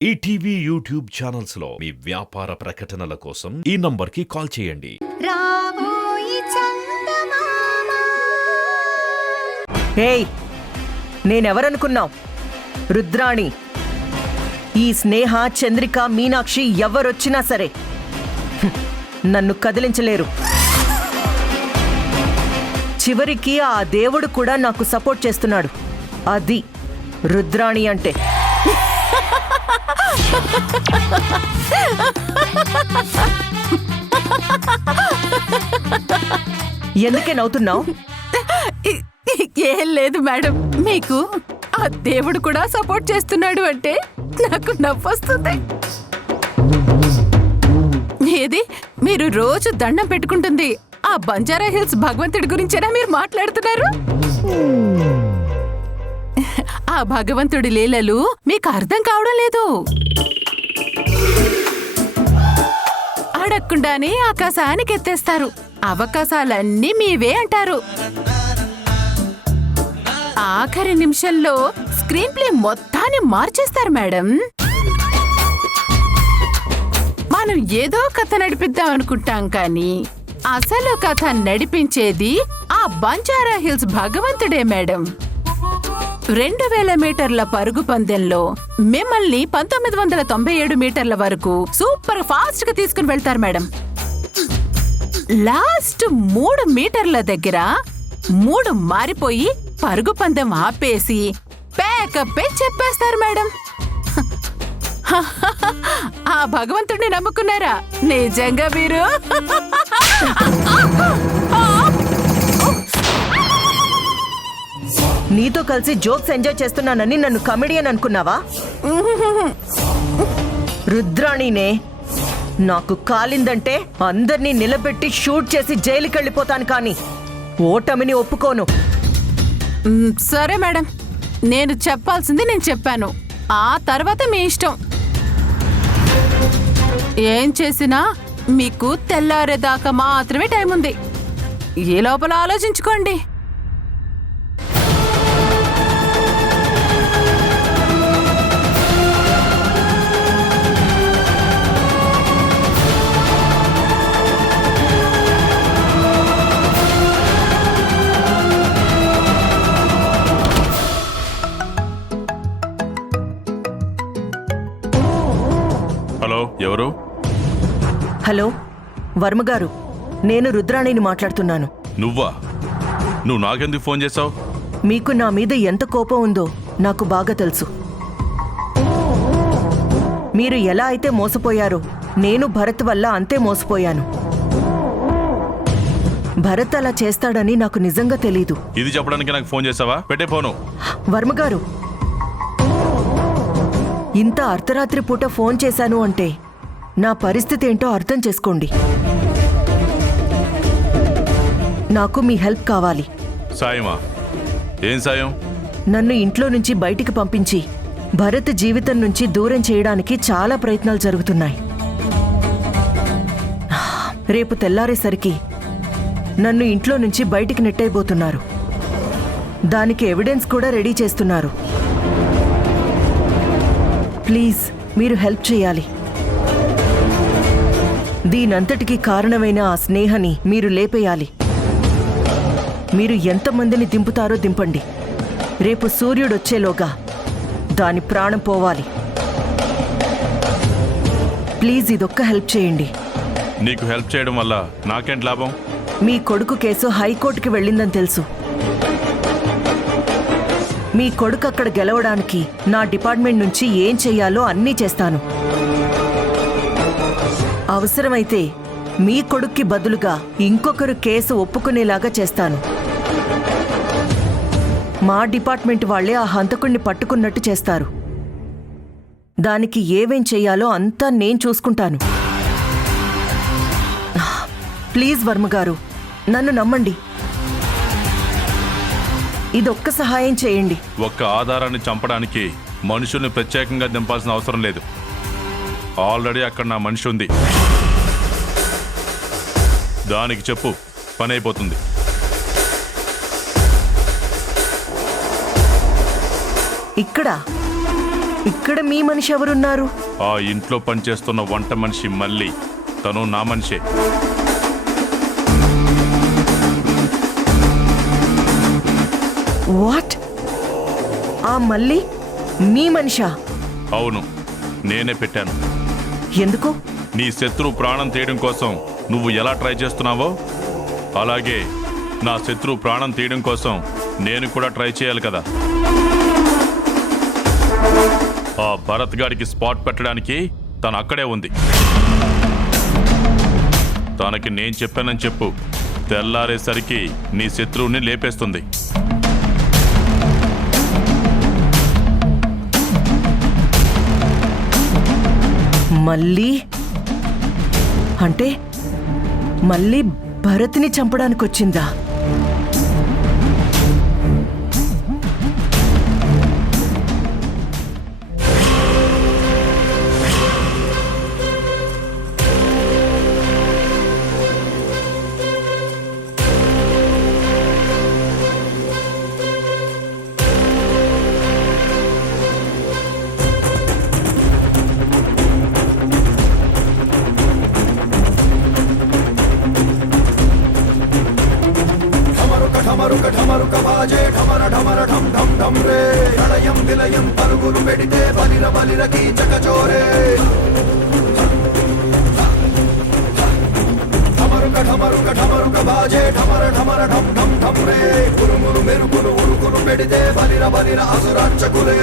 ETV YouTube channels లో మీ వ్యాపార ప్రకటనల కోసం ఈ నంబర్కి కాల్ చేయండి. ఏయ్, నేనెవరనుకున్నావు? రుద్రాణి. ఈ స్నేహ, చంద్రిక, మీనాక్షి ఎవరొచ్చినా సరే నన్ను కదిలించలేరు. చివరికి ఆ దేవుడు కూడా నాకు సపోర్ట్ చేస్తున్నాడు. అది రుద్రాణి అంటే. ఎందుకే నవ్వుతున్నావు? ఏం లేదు మేడం, మీకు ఆ దేవుడు కూడా సపోర్ట్ చేస్తున్నాడు అంటే నాకు నవ్వొస్తుంది. ఏది మీరు రోజు దండం పెట్టుకుంటుంది ఆ బంజారా హిల్స్ భగవంతుడి గురించేనా మీరు మాట్లాడుతున్నారు? ఆ భగవంతుడి లీలలు మీకు అర్థం కావడం లేదు. అడగకుండానే ఆకాశానికి ఎత్తేస్తారు. అవకాశాలన్నీ మీవే అంటారు. ఆఖరి నిమిషంలో స్క్రీన్ ప్లే మొత్తాన్ని మార్చేస్తారు మేడం. మనం ఏదో కథ నడిపిద్దాం అనుకుంటాం కానీ అసలు కథ నడిపించేది ఆ బంజారా హిల్స్ భగవంతుడే మేడం. 2000 మీటర్ల పరుగు పందెంలో మిమ్మల్ని 1997 మీటర్ల వరకు సూపర్ ఫాస్ట్ గా తీసుకుని వెళ్తారు మేడం. లాస్ట్ 3 మీటర్ల దగ్గర 3 మారిపోయి పరుగు పందెం ఆపేసి ప్యాకప్ చెప్పేస్తారు మేడం. ఆ భగవంతుడిని నమ్ముకున్నారా నిజంగా మీరు? నీతో కలిసి జోక్స్ ఎంజాయ్ చేస్తున్నానని నన్ను కమెడియన్ అనుకున్నావా? రుద్రాణినే. నాకు కాలిందంటే అందర్నీ నిలబెట్టి షూట్ చేసి జైలుకి వెళ్ళిపోతాను, కానీ ఓటమిని ఒప్పుకోను. సరే మేడం, నేను చెప్పాల్సింది నేను చెప్పాను. ఆ తర్వాత మీ ఇష్టం. ఏం చేసినా మీకు తెల్లారేదాకా మాత్రమే టైం ఉంది. ఈ లోపల ఆలోచించుకోండి. హలో, ఎవరు? హలో, వర్మగారు. నేను రుద్రాణిని మాట్లాడుతున్నాను. నువ్వా? నువ్వు నాకెందుకు ఫోన్ చేసావు? మీకు నా మీద ఎంత కోపం ఉందో నాకు బాగా తెలుసు. మీరు ఎలా అయితే మోసపోయారో నేను భరత్ వల్ల అంతే మోసపోయాను. భరత్ అలా చేస్తాడని నాకు నిజంగా తెలీదు. ఇది చెప్పడానికి నాకు ఫోన్ చేసావా? పెట్టే ఫోను. వర్మగారు, ఇంత అర్ధరాత్రి పూట ఫోన్ చేశాను అంటే నా పరిస్థితి ఏంటో అర్థం చేసుకోండి. నాకు మీ హెల్ప్ కావాలి. సాయమా? ఏం సాయం? నన్ను ఇంట్లో నుంచి బయటికి పంపించి భరత్ జీవితం నుంచి దూరం చేయడానికి చాలా ప్రయత్నాలు జరుగుతున్నాయి. రేపు తెల్లారేసరికి నన్ను ఇంట్లో నుంచి బయటికి నెట్టయిపోతున్నారు. దానికి ఎవిడెన్స్ కూడా రెడీ చేస్తున్నారు. ప్లీజ్, మీరు హెల్ప్ చేయాలి. దీనంతటికీ కారణమైన ఆ స్నేహని మీరు లేపేయాలి. మీరు ఎంతమందిని దింపుతారో దింపండి. రేపు సూర్యుడొచ్చేలోగా దాని ప్రాణం పోవాలి. ప్లీజ్, ఇదొక్క హెల్ప్ చేయండి. నీకు హెల్ప్ చేయడం వల్ల నాకేంటి లాభం? మీ కొడుకు కేసు హైకోర్టుకి వెళ్ళిందని తెలుసు. మీ కొడుకు అక్కడ గెలవడానికి నా డిపార్ట్మెంట్ నుంచి ఏం చెయ్యాలో అన్నీ చేస్తాను. అవసరమైతే మీ కొడుక్కి బదులుగా ఇంకొకరు కేసు ఒప్పుకునేలాగా చేస్తాను. మా డిపార్ట్మెంట్ వాళ్లే ఆ హంతకుణ్ణి పట్టుకున్నట్టు చేస్తారు. దానికి ఏమేం చెయ్యాలో అంతా నేను చూసుకుంటాను. ప్లీజ్ వర్మగారు, నన్ను నమ్మండి. ఇదొక్క సహాయం చేయండి. ఒక్క ఆధారాన్ని చంపడానికి మనుషుల్ని ప్రత్యేకంగా దింపాల్సిన అవసరం లేదు. ఆల్రెడీ అక్కడ నా మనిషి ఉంది. దానికి చెప్పు, పని అయిపోతుంది. ఇక్కడ ఇక్కడ మీ మనిషి ఎవరున్నారు? ఆ ఇంట్లో పనిచేస్తున్న వంట మనిషి మళ్ళీ, తను నా మనిషే. వాట్? ఆ మళ్ళీ మీ మనిషా? అవును, నేనే పెట్టాను. ఎందుకు? నీ శత్రువు ప్రాణం తీయడం కోసం నువ్వు ఎలా ట్రై చేస్తున్నావో అలాగే నా శత్రువు ప్రాణం తీయడం కోసం నేను కూడా ట్రై చేయాలి కదా. ఆ భరత్ గారికి స్పాట్ పెట్టడానికి తను అక్కడే ఉంది. తనకి నేను చెప్పానని చెప్పు, తెల్లారేసరికి నీ శత్రువుని లేపేస్తుంది. మళ్ళీ అంటే మళ్ళీ భరత్ని చంపడానికి వచ్చిందా? ఢమరుక బాజే ఢమర ఢమర ఢం ఢం ఢం రే ప్రళయం విలయం పరుగులు పెడితే బలిర బలిరకి చకచోరే ఢమరుక బాజే ఢమర ఢమర ఢం ఢం ఢం రే ఉరుములు మెరుపులు ఉరుకులు పెడితే బలిర బలిర అసురార్చకులే.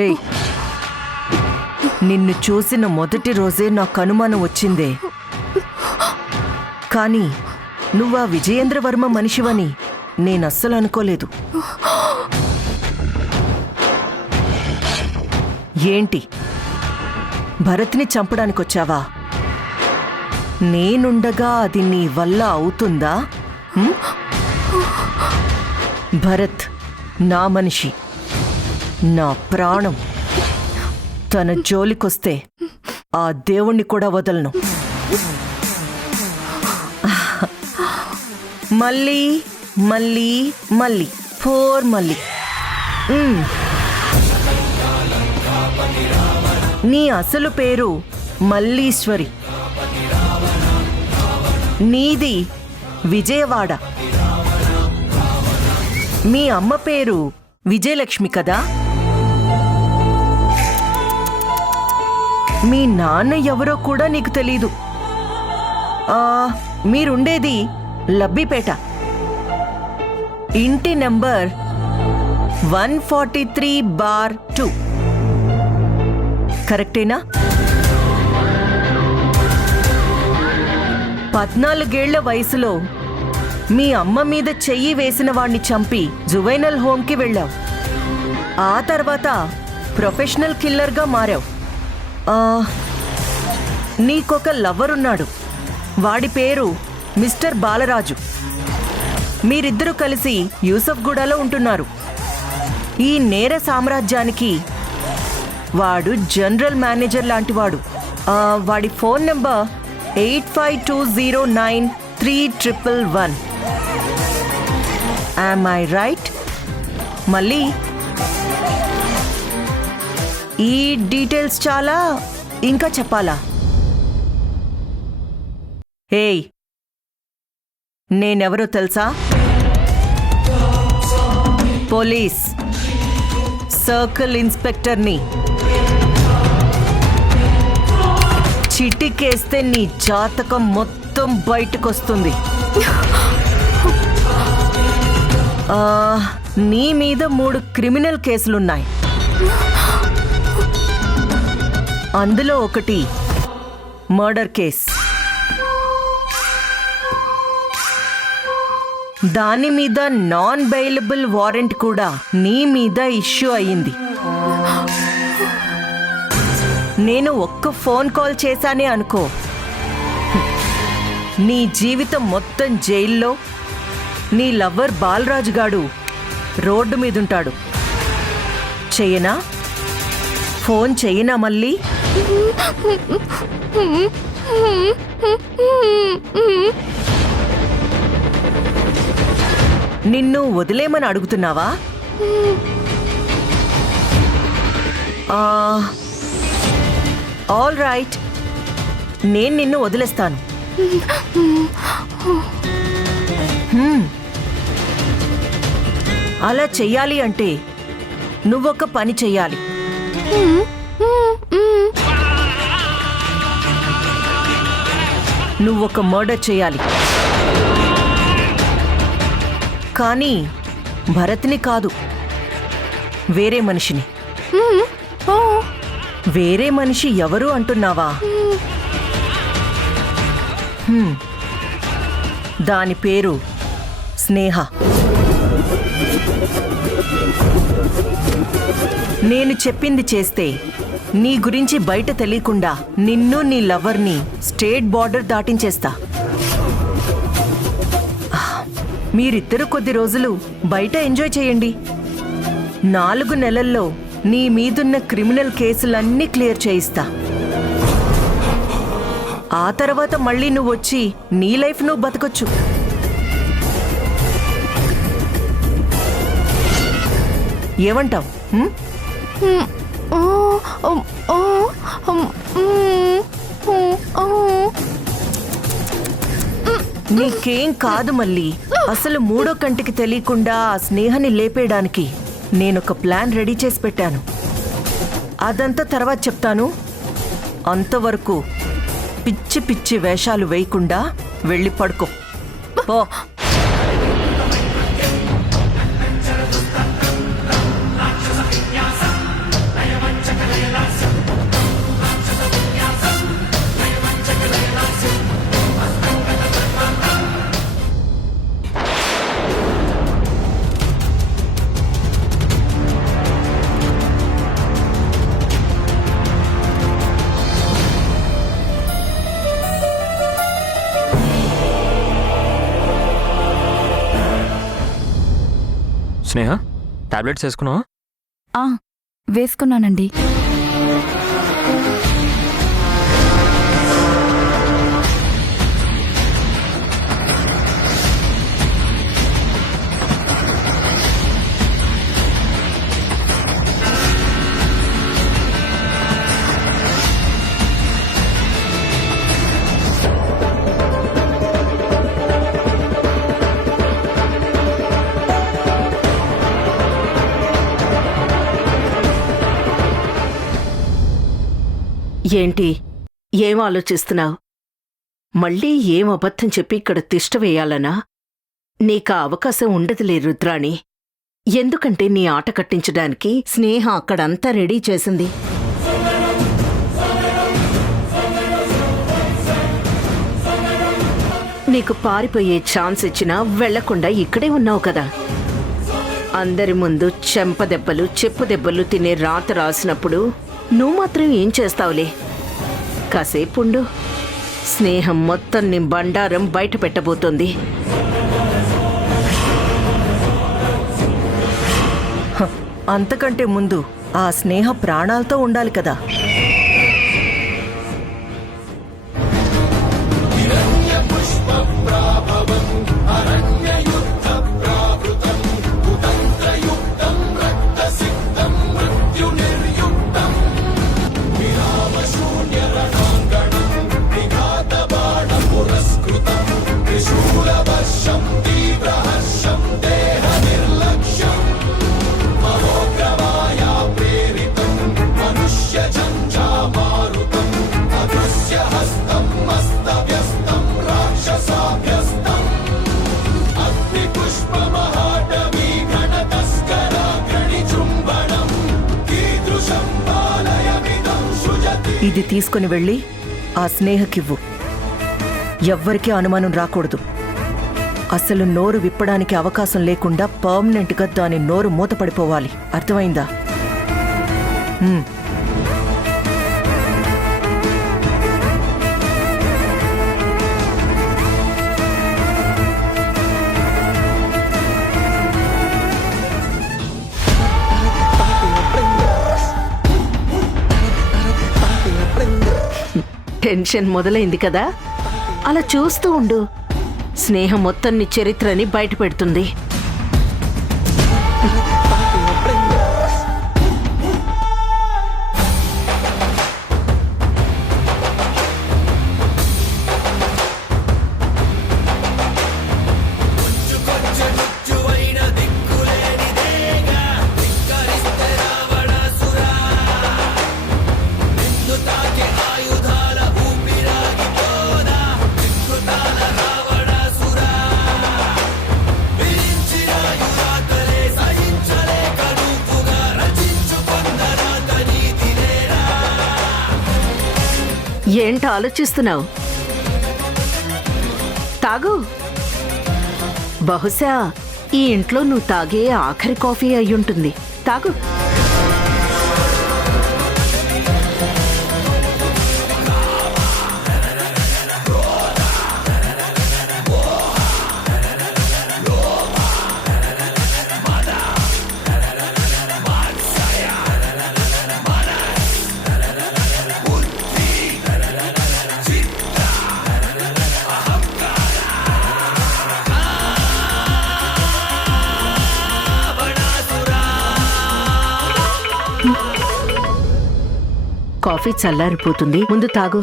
ఏయ్, నిన్ను చూసిన మొదటి రోజే నాకు అనుమానం వచ్చిందే. కానీ నువ్వా విజయేంద్రవర్మ మనిషివని నేనస్సలు అనుకోలేదు. ఏంటి, భరత్ని చంపడానికొచ్చావా? నేనుండగా అది నీ వల్ల అవుతుందా? భరత్ నా మనిషి, నా ప్రాణం. తన జోలికొస్తే ఆ దేవుణ్ణి కూడా వదలను. మళ్ళీ మళ్ళీ మళ్ళీ ఫోర్ మళ్ళీ. నీ అసలు పేరు మల్లీశ్వరి, నీది విజయవాడ. మీ అమ్మ పేరు విజయలక్ష్మి కదా? మీ నాన్న ఎవరో కూడా నీకు తెలీదు. మీరుండేది లబ్బిపేట, ఇంటి నెంబర్ 143/2. కరెక్టేనా? 14 వయసులో మీ అమ్మ మీద చెయ్యి వేసిన వాణ్ణి చంపి జువైనల్ హోమ్కి వెళ్ళావు. ఆ తర్వాత ప్రొఫెషనల్ కిల్లర్గా మారావు. నీకొక లవర్ ఉన్నాడు, వాడి పేరు మిస్టర్ బాలరాజు. మీరిద్దరూ కలిసి యూసఫ్గూడలో ఉంటున్నారు. ఈ నేర సామ్రాజ్యానికి వాడు జనరల్ మేనేజర్ లాంటివాడు. వాడి phone number 85209311. Am I right? మళ్ళీ ఈ డీటెయిల్స్ చాలా, ఇంకా చెప్పాలా? ఏయ్, నేనెవరో తెలుసా? Police circle ఇన్స్పెక్టర్ని. చిటికేస్తే నీ జాతకం మొత్తం బయటకొస్తుంది. నీ మీద 3 క్రిమినల్ కేసులున్నాయి. అందులో ఒకటి మర్డర్ కేస్. దాని మీద నాన్ బెయిలబుల్ వారెంట్ కూడా నీ మీద ఇష్యూ అయ్యింది. నేను ఒక్క ఫోన్ కాల్ చేశానే అనుకో, నీ జీవితం మొత్తం జైల్లో, నీ లవ్వర్ బాలరాజు గాడు రోడ్డు మీదుంటాడు. చెయ్యనా? ఫోన్ చెయ్యనా మళ్ళీ? నిన్ను వదిలేమని అడుగుతున్నావా? ఆల్ రైట్, నేను నిన్ను వదిలేస్తాను. అలా చెయ్యాలి అంటే నువ్వొక పని చెయ్యాలి. నువ్వొక మర్డర్ చేయాలి. కానీ భరత్ని కాదు, వేరే మనిషిని. వేరే మనిషి ఎవరు అంటున్నావా? దాని పేరు స్నేహ. నేను చెప్పింది చేస్తే నీ గురించి బయట తెలియకుండా నిన్ను నీ లవర్ని స్టేట్ బార్డర్ దాటించేస్తా. మీరిద్దరు కొద్ది రోజులు బయట ఎంజాయ్ చేయండి. 4 నెలల్లో నీ మీదున్న క్రిమినల్ కేసులన్నీ క్లియర్ చేయిస్తా. ఆ తర్వాత మళ్ళీ నువ్వు వచ్చి నీ లైఫ్ నువ్వు బతకొచ్చు. ఏమంటావు? నీకేం కాదు మళ్ళీ. అసలు 3వ కంటికి తెలియకుండా ఆ స్నేహాన్ని లేపేయడానికి నేనొక ప్లాన్ రెడీ చేసి పెట్టాను. అదంతా తర్వాత చెప్తాను. అంతవరకు పిచ్చి పిచ్చి వేషాలు వేయకుండా వెళ్ళి పడుకో పో. స్నేహ, టాబ్లెట్స్ వేసుకున్నావా? వేసుకున్నానండి. ఏంటి, ఏం ఆలోచిస్తున్నావు? మళ్ళీ ఏం అబద్ధం చెప్పి ఇక్కడ తిష్ట వేయాలనా? నీకా అవకాశం ఉండదులే రుద్రాణి. ఎందుకంటే నీ ఆట కట్టించడానికి స్నేహ అక్కడంతా రెడీ చేసింది. నీకు పారిపోయే ఛాన్స్ ఇచ్చినా వెళ్లకుండా ఇక్కడే ఉన్నావు కదా. అందరి ముందు చెంపదెబ్బలు చెప్పుదెబ్బలు తినే రాత రాసినప్పుడు నువ్వు మాత్రం ఏం చేస్తావులే? కాసేపుండు, స్నేహం మొత్తం నీ బండారం బయట పెట్టబోతోంది. అంతకంటే ముందు ఆ స్నేహ ప్రాణాలతో ఉండాలి కదా. మహోగ్రవాయా ప్రేరితం మనుష్య జంజ ఇది తీసుకుని వెళ్ళి ఆ స్నేహకివ్వు. ఎవ్వరికీ అనుమానం రాకూడదు. అసలు నోరు విప్పడానికి అవకాశం లేకుండా పర్మనెంట్గా దాని నోరు మూతపడిపోవాలి. అర్థమైందా? టెన్షన్ మొదలైంది కదా, అలా చూస్తూ ఉండు. స్నేహం మొత్తం నీ చరిత్రని బయటపెడుతుంది. ఏంటి ఆలోచిస్తున్నావు? తాగు. బహుశా ఈ ఇంట్లో నువ్వు తాగే ఆఖరి కాఫీ అయ్యుంటుంది. తాగు. కాఫీ చల్లారిపోతుంది, ముందు తాగు.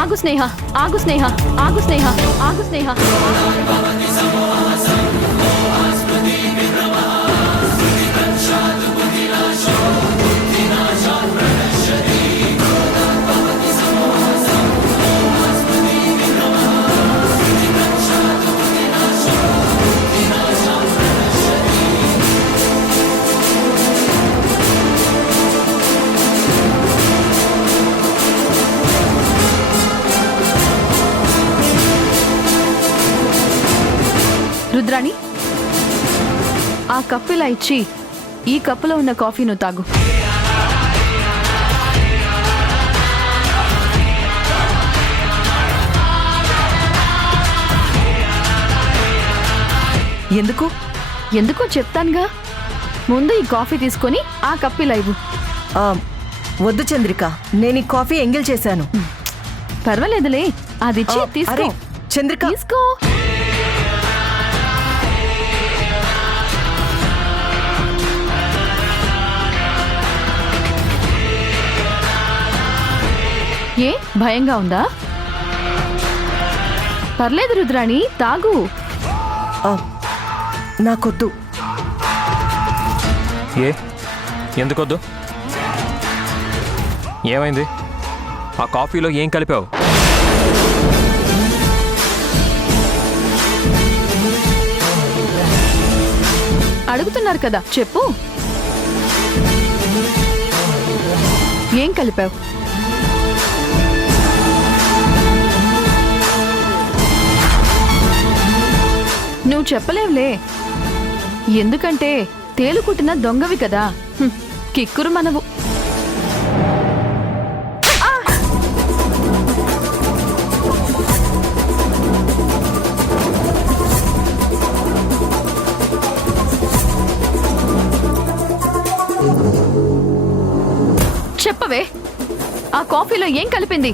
ఆగు స్నేహ, ఆగు స్నేహ, ఆగు స్నేహ, ఆగు స్నేహ. రుద్రాణి, ఆ కప్పు ఇలా ఇచ్చి ఈ కప్పులో ఉన్న కాఫీ నువ్వు తాగు. ఎందుకో చెప్తానుగా. ముందు ఈ కాఫీ తీసుకొని ఆ కప్పు ఇలా ఇవ్వు. వద్దు చంద్రిక, నేను ఈ కాఫీ ఎంగిల్ చేశాను. పర్వాలేదులే, అది ఇచ్చి తీసుకో. అరే, చంద్రిక తీసుకో. ఏ భయంగా ఉందా? పర్లేదు రుద్రాణి, తాగు. నాకొద్దు. ఎందుకొద్దు? ఏమైంది? ఆ కాఫీలో ఏం కలిపావు? అడుగుతున్నారు కదా, చెప్పు. ఏం కలిపావు? నువ్వు చెప్పలేవులే, ఎందుకంటే తేలుకుట్టిన దొంగవి కదా. కిక్కురు మనవు. చెప్పవే, ఆ కాఫీలో ఏం కలిపింది?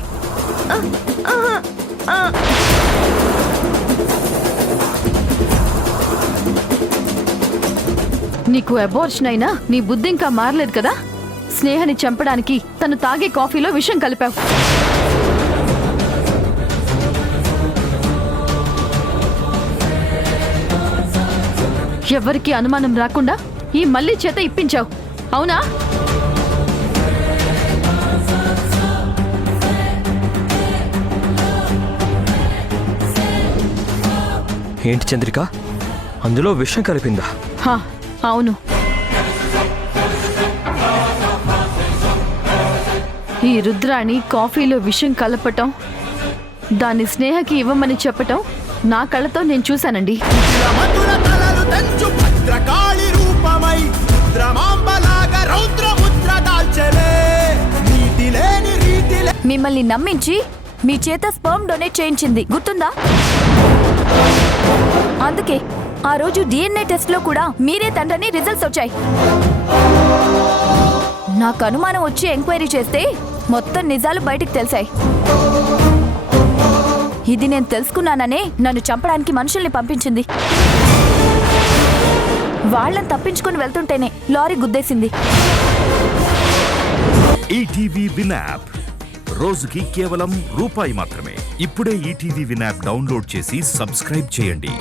నీకు అబార్షన్ అయినా నీ బుద్ధి ఇంకా మారలేదు కదా. స్నేహని చంపడానికి తను తాగే కాఫీలో విషం కలిపావు. ఎవరికి అనుమానం రాకుండా ఈ మళ్ళీ చేత ఇప్పించావు, అవునా? ఏంటి చంద్రిక, అందులో విషం కలిపిందా? హా, అవును. ఈ రుద్రాణి కాఫీలో విషం కలపటం, దాన్ని స్నేహకి ఇవ్వమని చెప్పటం నా కళ్ళతో నేను చూశానండి. మధుర తలలు తెంచు భద్రకాళి రూపమై రుద్రమాంబలాగా రౌద్రముద్ర దాల్చెలే. నీతి లేని రీతిలే మిమ్మల్ని నమ్మించి మీ చేత స్పర్మ్ డొనేట్ చేయించింది గుర్తుందా? అందుకే ఆ రోజు DNA టెస్ట్ లో కూడా మీరే తండ్రని రిజల్ట్స్ వచ్చాయి. నాకు అనుమానం వచ్చి ఎంక్వైరీ చేస్తే మొత్తం నిజాలు బయటికి తెలిసాయి. ఇది నేను తెలుసుకున్నాననే నన్ను చంపడానికి మనుషుల్ని పంపించింది. వాళ్ళని తప్పించుకుని వెళ్తుంటేనే లారీ గుద్దేసింది. ఈటీవీ విన్ యాప్ రోజుకి కేవలం రూపాయి మాత్రమే. ఇప్పుడే ఈటీవీ విన్ యాప్ డౌన్లోడ్ చేసి సబ్స్క్రైబ్ చేయండి.